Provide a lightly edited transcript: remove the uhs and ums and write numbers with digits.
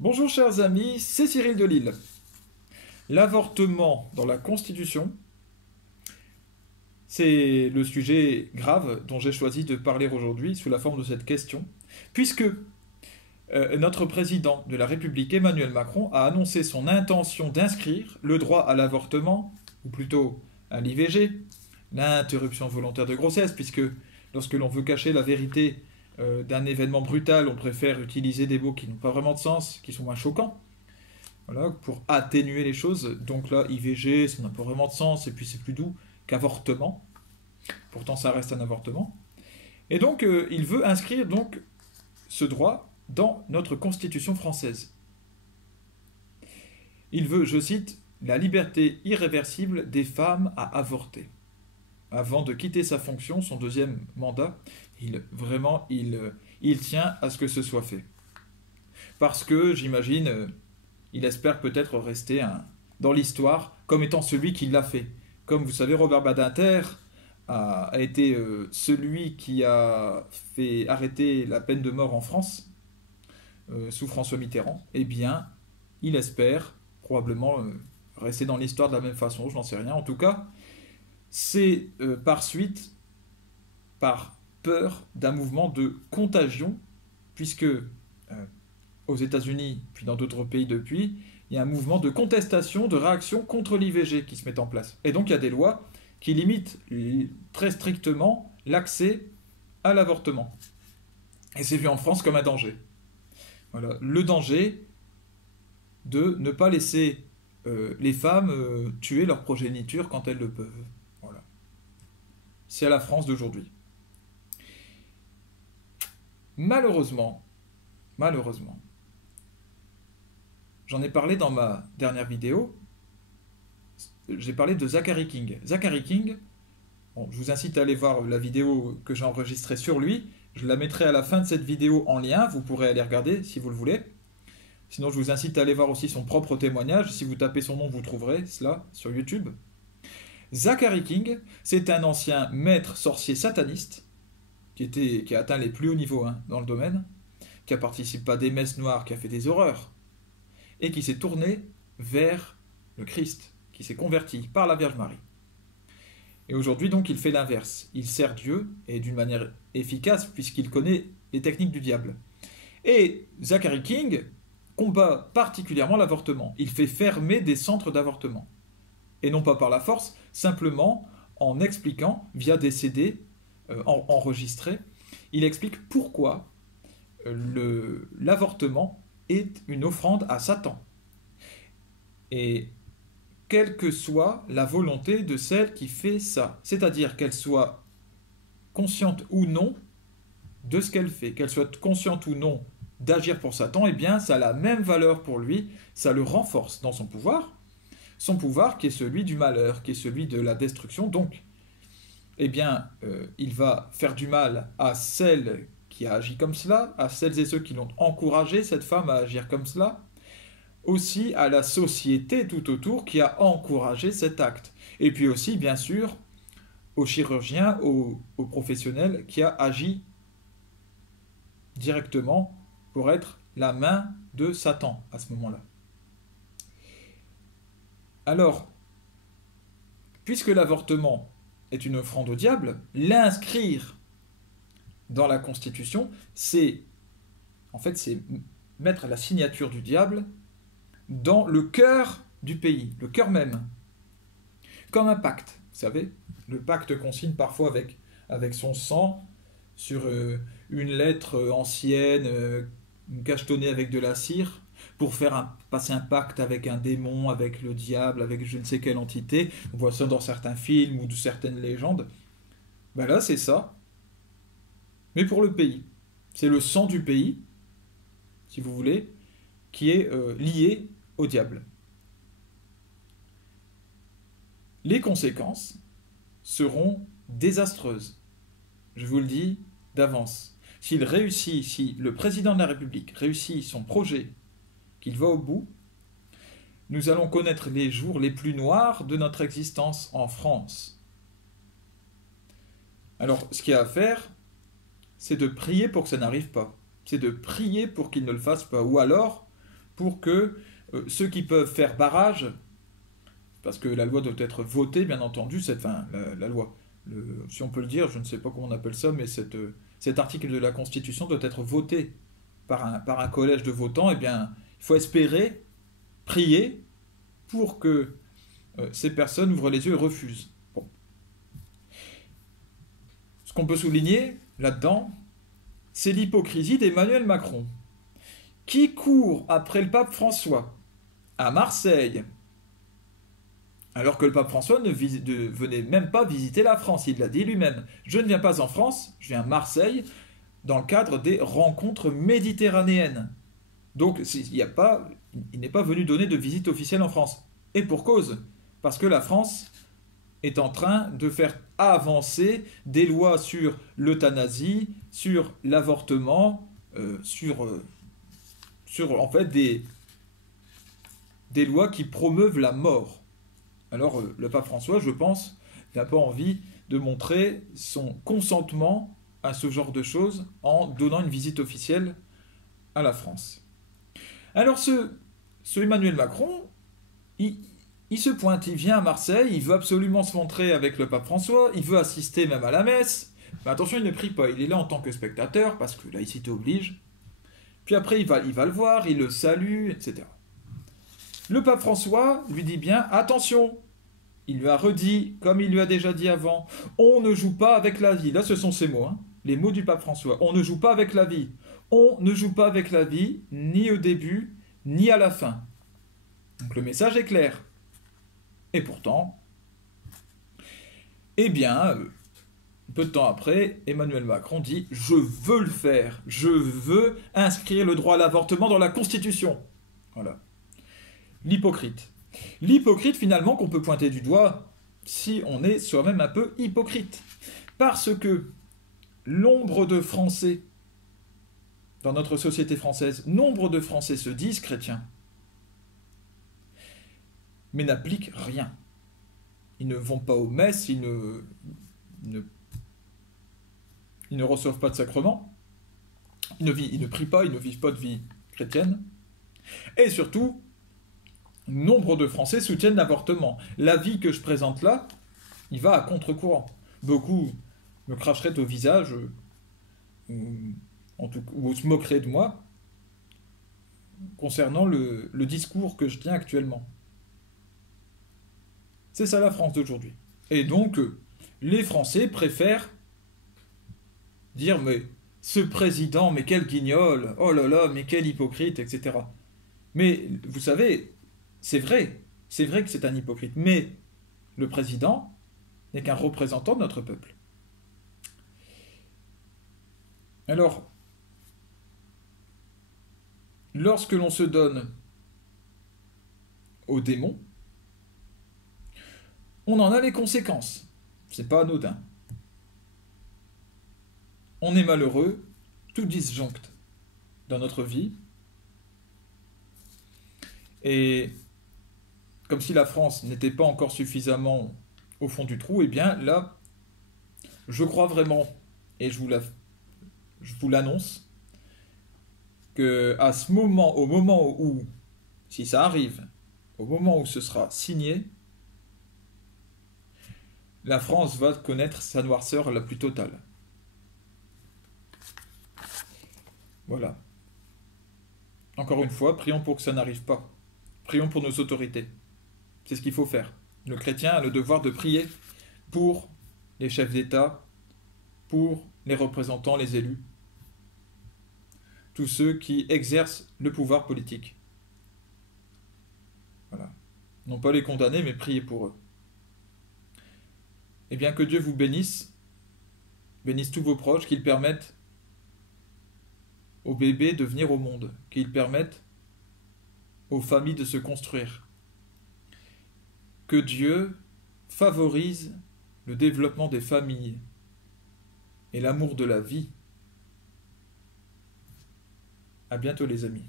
Bonjour chers amis, c'est Cyril Delisle. L'avortement dans la Constitution, c'est le sujet grave dont j'ai choisi de parler aujourd'hui sous la forme de cette question, puisque notre président de la République, Emmanuel Macron, a annoncé son intention d'inscrire le droit à l'avortement, ou plutôt à l'IVG, l'interruption volontaire de grossesse, puisque lorsque l'on veut cacher la vérité d'un événement brutal, on préfère utiliser des mots qui n'ont pas vraiment de sens, qui sont moins choquants, voilà, pour atténuer les choses. Donc là, IVG, ça n'a pas vraiment de sens, et puis c'est plus doux qu'avortement. Pourtant, ça reste un avortement. Et donc, il veut inscrire donc ce droit dans notre Constitution française. Il veut, je cite, la liberté irréversible des femmes à avorter. Avant de quitter sa fonction, son deuxième mandat, il tient à ce que ce soit fait. Parce que, j'imagine, il espère peut-être rester dans l'histoire comme étant celui qui l'a fait. Comme vous savez, Robert Badinter a été celui qui a fait arrêter la peine de mort en France, sous François Mitterrand. Eh bien, il espère probablement rester dans l'histoire de la même façon, je n'en sais rien. En tout cas, c'est par peur d'un mouvement de contagion, puisque aux États-Unis, puis dans d'autres pays depuis, il y a un mouvement de contestation, de réaction contre l'IVG qui se met en place. Et donc il y a des lois qui limitent très strictement l'accès à l'avortement. Et c'est vu en France comme un danger. Voilà, le danger de ne pas laisser les femmes tuer leur progéniture quand elles le peuvent. Voilà. C'est à la France d'aujourd'hui. Malheureusement, j'en ai parlé dans ma dernière vidéo, j'ai parlé de Zachary King. Zachary King, bon, je vous incite à aller voir la vidéo que j'ai enregistrée sur lui, je la mettrai à la fin de cette vidéo en lien, vous pourrez aller regarder si vous le voulez. Sinon, je vous incite à aller voir aussi son propre témoignage, si vous tapez son nom, vous trouverez cela sur YouTube. Zachary King, c'est un ancien maître sorcier sataniste, qui a atteint les plus hauts niveaux dans le domaine, qui a participé à des messes noires, qui a fait des horreurs, et qui s'est tourné vers le Christ, qui s'est converti par la Vierge Marie. Et aujourd'hui, donc, il fait l'inverse. Il sert Dieu, et d'une manière efficace, puisqu'il connaît les techniques du diable. Et Zachary King combat particulièrement l'avortement. Il fait fermer des centres d'avortement. Et non pas par la force, simplement en expliquant, via des CD enregistrés, il explique pourquoi l'avortement est une offrande à Satan. Et quelle que soit la volonté de celle qui fait ça, c'est-à-dire qu'elle soit consciente ou non de ce qu'elle fait, qu'elle soit consciente ou non d'agir pour Satan, eh bien ça a la même valeur pour lui, ça le renforce dans son pouvoir qui est celui du malheur, qui est celui de la destruction. Donc, eh bien, il va faire du mal à celle qui a agi comme cela, à celles et ceux qui l'ont encouragé, cette femme, à agir comme cela, aussi à la société tout autour qui a encouragé cet acte. Et puis aussi, bien sûr, aux chirurgiens, aux professionnels qui a agi directement pour être la main de Satan à ce moment-là. Alors, puisque l'avortement est une offrande au diable, l'inscrire dans la Constitution, c'est mettre la signature du diable dans le cœur du pays, le cœur même. Comme un pacte, vous savez, le pacte qu'on signe parfois avec son sang sur une lettre ancienne, cachetonnée avec de la cire, pour faire passer un pacte avec un démon, avec le diable, avec je ne sais quelle entité. On voit ça dans certains films ou de certaines légendes. Ben là, c'est ça. Mais pour le pays. C'est le sang du pays, si vous voulez, qui est lié au diable. Les conséquences seront désastreuses. Je vous le dis d'avance. Si le président de la République réussit son projet, qu'il va au bout, nous allons connaître les jours les plus noirs de notre existence en France. Alors, ce qu'il y a à faire, c'est de prier pour que ça n'arrive pas. C'est de prier pour qu'il ne le fasse pas. Ou alors, pour que ceux qui peuvent faire barrage, parce que la loi doit être votée, bien entendu, la loi, si on peut le dire, je ne sais pas comment on appelle ça, mais cet article de la Constitution doit être voté par un collège de votants, eh bien, il faut espérer, prier, pour que ces personnes ouvrent les yeux et refusent. Bon. Ce qu'on peut souligner là-dedans, c'est l'hypocrisie d'Emmanuel Macron, qui court après le pape François à Marseille, alors que le pape François ne venait même pas visiter la France. Il l'a dit lui-même. Je ne viens pas en France, je viens à Marseille dans le cadre des rencontres méditerranéennes. Donc il n'est pas venu donner de visite officielle en France. Et pour cause, parce que la France est en train de faire avancer des lois sur l'euthanasie, sur l'avortement, sur en fait des lois qui promeuvent la mort. Alors le pape François, je pense, n'a pas envie de montrer son consentement à ce genre de choses en donnant une visite officielle à la France. Alors ce Emmanuel Macron, il se pointe, il vient à Marseille, il veut absolument se montrer avec le pape François, il veut assister même à la messe, mais attention, il ne prie pas, il est là en tant que spectateur, parce que laïcité oblige. Puis après, il va le voir, il le salue, etc. Le pape François lui dit bien, attention, il lui a redit, comme il lui a déjà dit avant, on ne joue pas avec la vie. Là, ce sont ses mots, hein, les mots du pape François. On ne joue pas avec la vie. On ne joue pas avec la vie, ni au début, ni à la fin. Donc le message est clair. Et pourtant, eh bien, peu de temps après, Emmanuel Macron dit « Je veux le faire, je veux inscrire le droit à l'avortement dans la Constitution ». Voilà. L'hypocrite. L'hypocrite, finalement, qu'on peut pointer du doigt si on est soi-même un peu hypocrite. Parce que nombre de Français, dans notre société française, nombre de Français se disent chrétiens, mais n'appliquent rien. Ils ne vont pas aux messes, ils ne reçoivent pas de sacrement, ils ne prient pas, ils ne vivent pas de vie chrétienne. Et surtout, nombre de Français soutiennent l'avortement. L'avis que je présente là, il va à contre-courant. Beaucoup me cracheraient au visage, ou se moqueraient de moi, concernant le discours que je tiens actuellement. C'est ça la France d'aujourd'hui. Et donc, les Français préfèrent dire « mais ce président, mais quel guignol, oh là là, mais quel hypocrite, etc. » Mais vous savez, c'est vrai que c'est un hypocrite, mais le président n'est qu'un représentant de notre peuple. Alors, lorsque l'on se donne aux démons, on en a les conséquences. C'est pas anodin. On est malheureux, tout disjoncte dans notre vie. Et comme si la France n'était pas encore suffisamment au fond du trou, eh bien là, je crois vraiment, et je vous l'annonce, que à ce moment, au moment où, si ça arrive, au moment où ce sera signé, la France va connaître sa noirceur la plus totale. Voilà. Encore une fois, prions pour que ça n'arrive pas. Prions pour nos autorités. C'est ce qu'il faut faire. Le chrétien a le devoir de prier pour les chefs d'État, pour les représentants, les élus, tous ceux qui exercent le pouvoir politique. Voilà. Non pas les condamner, mais prier pour eux. Eh bien, que Dieu vous bénisse tous vos proches, qu'il permette aux bébés de venir au monde, qu'il permette aux familles de se construire. Que Dieu favorise le développement des familles et l'amour de la vie. À bientôt les amis.